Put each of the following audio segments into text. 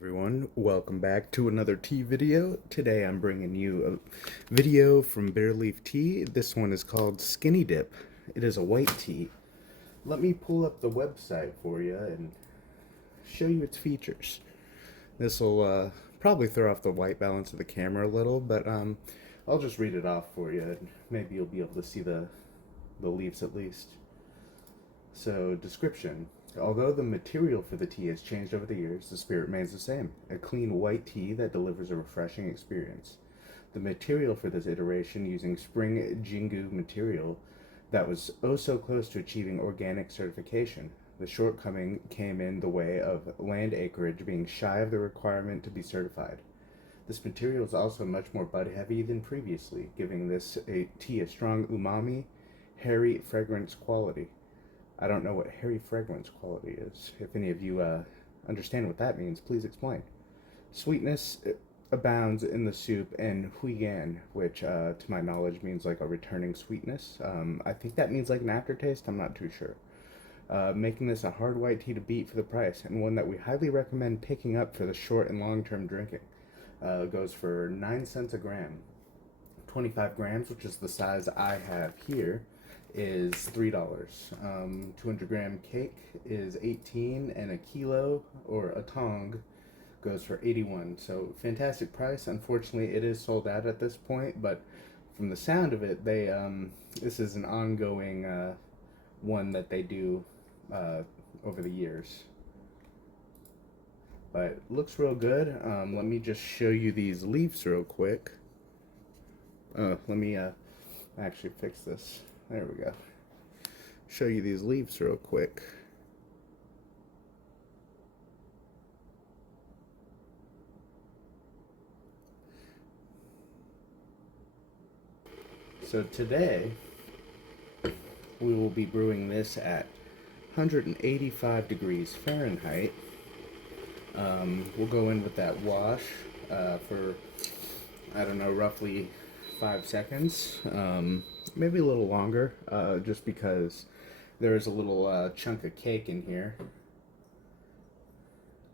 Everyone, welcome back to another tea video. Today I'm bringing you a video from Bitterleaf Tea. This one is called Skinny Dip. It is a white tea. Let me pull up the website for you and show you its features. This will probably throw off the white balance of the camera a little, but I'll just read it off for you and maybe you'll be able to see the leaves at least. So, description. Although the material for the tea has changed over the years, the spirit remains the same. A clean white tea that delivers a refreshing experience. The material for this iteration using spring Jinggu material that was oh so close to achieving organic certification. The shortcoming came in the way of land acreage being shy of the requirement to be certified. This material is also much more bud heavy than previously, giving this tea a strong umami, hairy fragrance quality. I don't know what hairy fragrance quality is. If any of you understand what that means, please explain. Sweetness abounds in the soup and huigan, which to my knowledge means like a returning sweetness. I think that means like an aftertaste. I'm not too sure. Making this a hard white tea to beat for the price, and one that we highly recommend picking up for the short and long-term drinking. Goes for 9 cents a gram. 25 grams, which is the size I have here, is $3. 200-gram cake is 18, and a kilo or a tong goes for 81. So fantastic price. Unfortunately, it is sold out at this point, but from the sound of it, they this is an ongoing one that they do over the years. But it looks real good. Let me just show you these leaves real quick. Let me actually fix this. There we go. Show you these leaves real quick. So today we will be brewing this at 185 degrees Fahrenheit. We'll go in with that wash for, I don't know, roughly 5 seconds. Maybe a little longer, just because there is a little chunk of cake in here.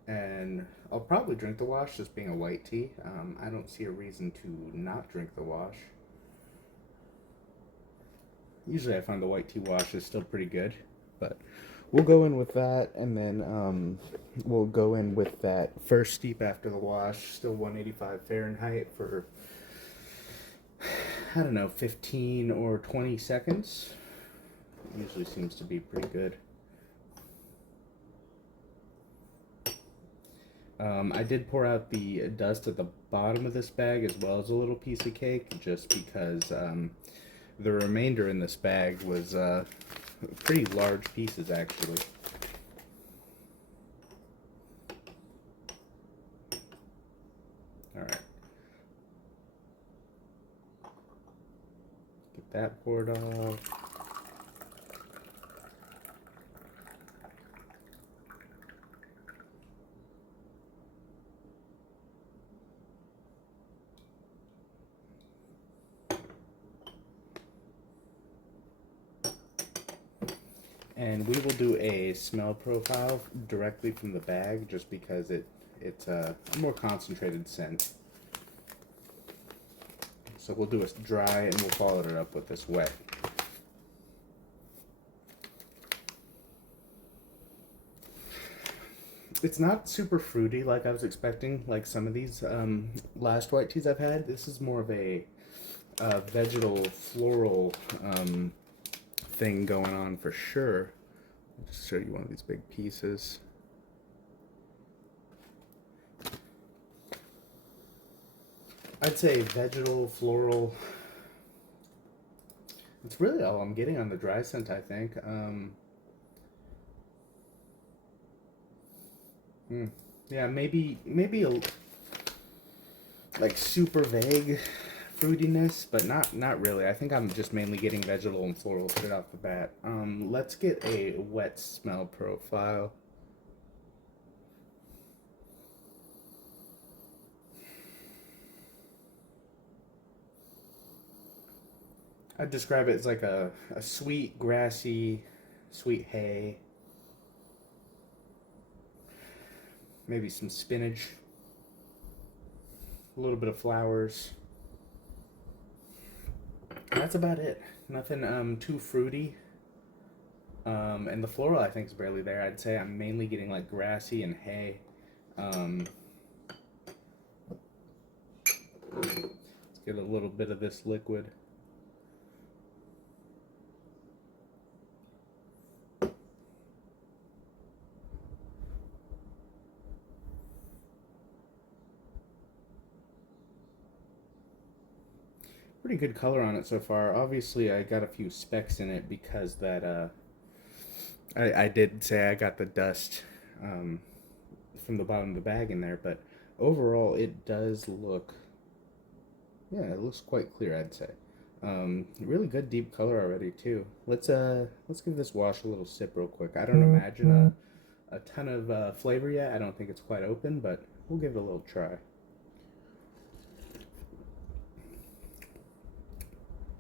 And I'll probably drink the wash, just being a white tea. I don't see a reason to not drink the wash. Usually I find the white tea wash is still pretty good, but we'll go in with that, and then we'll go in with that first steep after the wash, still 185 Fahrenheit for, I don't know, 15 or 20 seconds. Usually seems to be pretty good. I did pour out the dust at the bottom of this bag as well as a little piece of cake, just because the remainder in this bag was pretty large pieces actually. Alright. Get that poured off. And we will do a smell profile directly from the bag, just because it's a more concentrated scent. So we'll do a dry and we'll follow it up with this wet. It's not super fruity like I was expecting, like some of these last white teas I've had. This is more of a vegetal floral thing going on for sure. I'll just show you one of these big pieces. I'd say vegetal, floral. It's really all I'm getting on the dry scent, I think. Yeah, maybe a like super vague fruitiness, but not really. I think I'm just mainly getting vegetal and floral straight off the bat. Let's get a wet smell profile. I'd describe it as like a sweet, grassy, sweet hay. maybe some spinach, a little bit of flowers. That's about it. Nothing too fruity. And the floral I think is barely there. I'd say I'm mainly getting like grassy and hay. Um, let's get a little bit of this liquid. Pretty good color on it so far. Obviously, I got a few specks in it because that I did say I got the dust um, from the bottom of the bag in there, but overall it does look, yeah, it looks quite clear, I'd say. Really good deep color already too. Let's give this wash a little sip real quick. I don't imagine a ton of flavor yet. I don't think it's quite open, but we'll give it a little try.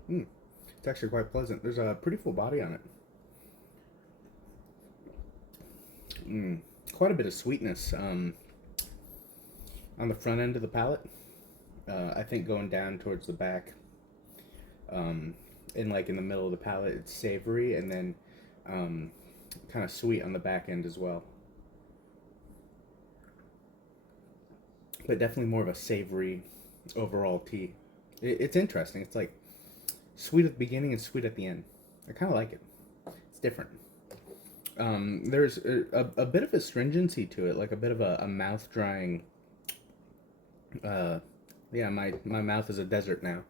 It's actually quite pleasant. There's a pretty full body on it. Quite a bit of sweetness on the front end of the palate. I think going down towards the back, and like in the middle of the palate, it's savory, and then kind of sweet on the back end as well. But definitely more of a savory overall tea. It's interesting. It's like sweet at the beginning and sweet at the end. I kind of like it. It's different. There's a bit of astringency to it, like a bit of a mouth drying. Uh, yeah, my mouth is a desert now.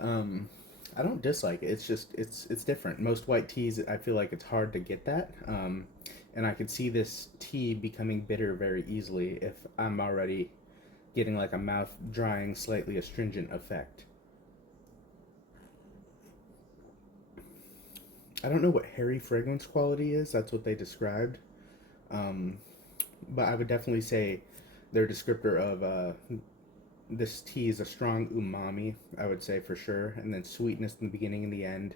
I don't dislike it. It's just it's different. Most white teas, I feel like it's hard to get that. And I could see this tea becoming bitter very easily if I'm already getting like a mouth drying, slightly astringent effect. I don't know what hairy fragrance quality is. That's what they described. Um, but I would definitely say their descriptor of this tea is a strong umami, I would say for sure, and then sweetness in the beginning and the end,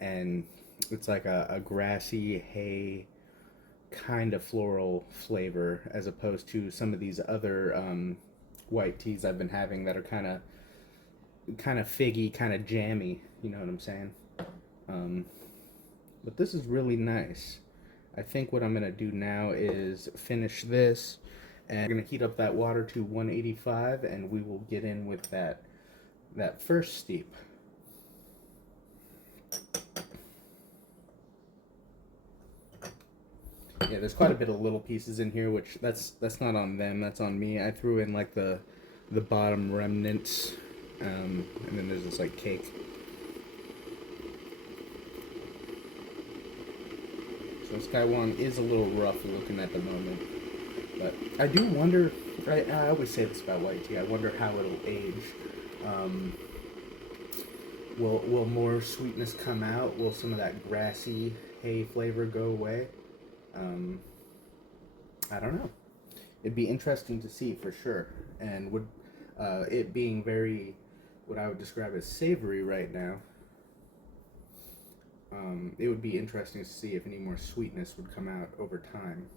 and it's like a grassy hay kind of floral flavor as opposed to some of these other white teas I've been having that are kind of figgy, kind of jammy. You know what I'm saying? Um, but this is really nice. I think what I'm gonna do now is finish this, and I'm gonna heat up that water to 185, and we will get in with that first steep. Yeah, there's quite a bit of little pieces in here, which that's not on them, that's on me. I threw in like the bottom remnants, and then there's this like cake. So Sky Wong is a little rough looking at the moment, but I do wonder. I always say this about white tea. I wonder how it'll age. Um, will more sweetness come out? Will some of that grassy hay flavor go away? Um, I don't know. It'd be interesting to see for sure. And would it being very what I would describe as savory right now, it would be interesting to see if any more sweetness would come out over time.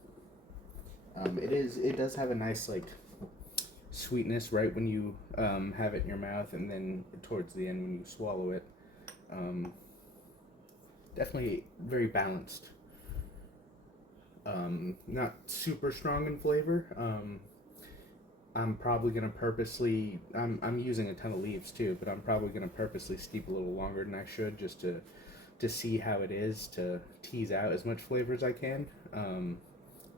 It does have a nice like sweetness right when you have it in your mouth, and then towards the end when you swallow it. Um, Definitely very balanced. Not super strong in flavor. I'm probably gonna purposely. I'm using a ton of leaves too, but I'm probably gonna purposely steep a little longer than I should just to see how it is to tease out as much flavor as I can.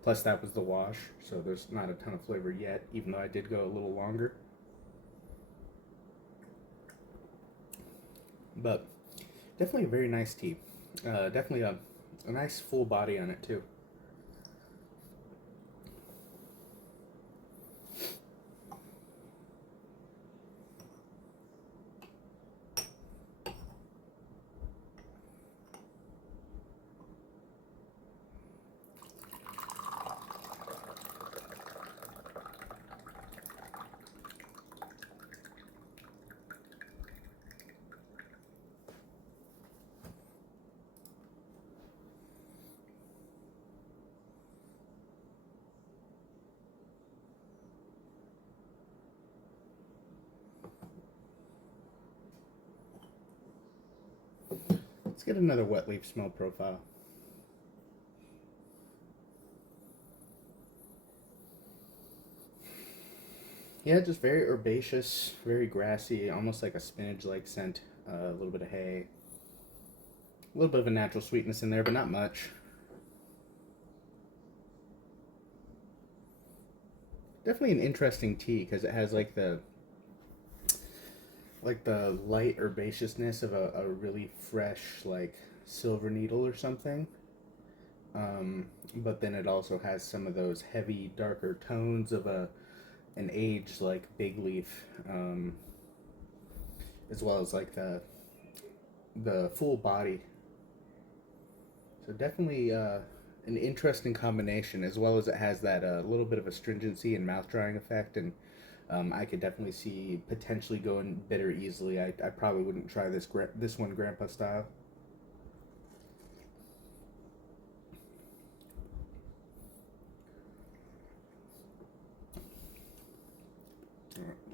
Plus that was the wash, so there's not a ton of flavor yet, even though I did go a little longer. But definitely a very nice tea. Definitely a nice full body on it too. Let's get another wet leaf smell profile. Yeah, just very herbaceous, very grassy, almost like a spinach-like scent. A little bit of hay, a little bit of a natural sweetness in there, but not much. Definitely an interesting tea because it has like the light herbaceousness of a really fresh like silver needle or something. But then it also has some of those heavy, darker tones of an aged like big leaf, as well as like the full body. So definitely an interesting combination, as well as it has that little bit of astringency and mouth drying effect, and I could definitely see potentially going bitter easily. I probably wouldn't try this one grandpa style.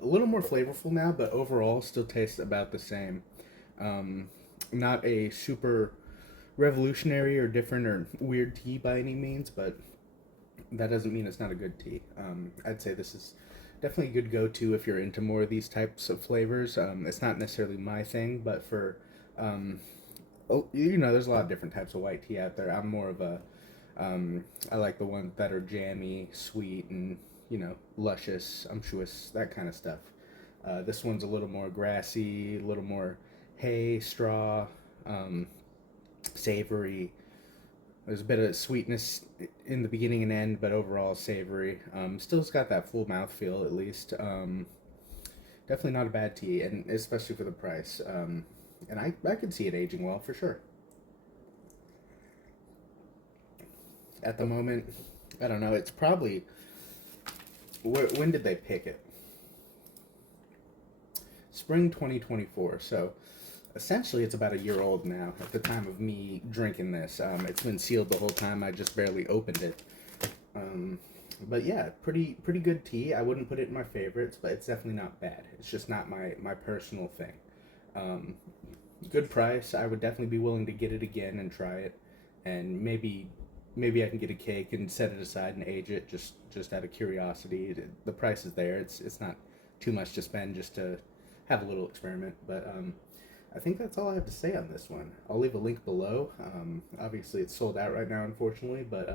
A little more flavorful now, but overall still tastes about the same. Um, Not a super revolutionary or different or weird tea by any means, but that doesn't mean it's not a good tea. I'd say this is definitely a good go-to if you're into more of these types of flavors. It's not necessarily my thing, but for um, oh, there's a lot of different types of white tea out there. I'm more of a I like the ones that are jammy, sweet, and luscious, unctuous, that kind of stuff. This one's a little more grassy, a little more hay, straw, um, savory. There's a bit of sweetness in the beginning and end, but overall savory. Still's got that full mouth feel at least. Definitely not a bad tea, and especially for the price. And I could see it aging well for sure. At the moment, I don't know. It's probably when did they pick it? Spring 2024. So essentially, it's about a year old now at the time of me drinking this. It's been sealed the whole time. I just barely opened it. Um, but yeah, pretty good tea. I wouldn't put it in my favorites, but it's definitely not bad. It's just not my personal thing. Um, Good price. I would definitely be willing to get it again and try it, and maybe I can get a cake and set it aside and age it just out of curiosity. The price is there. It's not too much to spend just to have a little experiment. But I think that's all I have to say on this one. I'll leave a link below. Obviously, it's sold out right now, unfortunately, but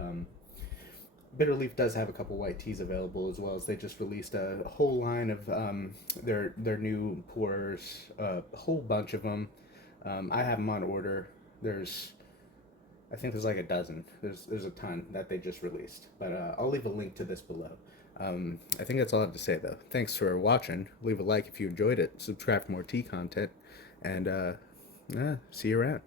Bitterleaf does have a couple white teas available, as well as they just released a whole line of their new pours, a whole bunch of them. I have them on order. There's I think there's like a dozen. There's a ton that they just released, but I'll leave a link to this below. I think that's all I have to say though. Thanks for watching. Leave a like if you enjoyed it. Subscribe for more tea content, and yeah, see you around.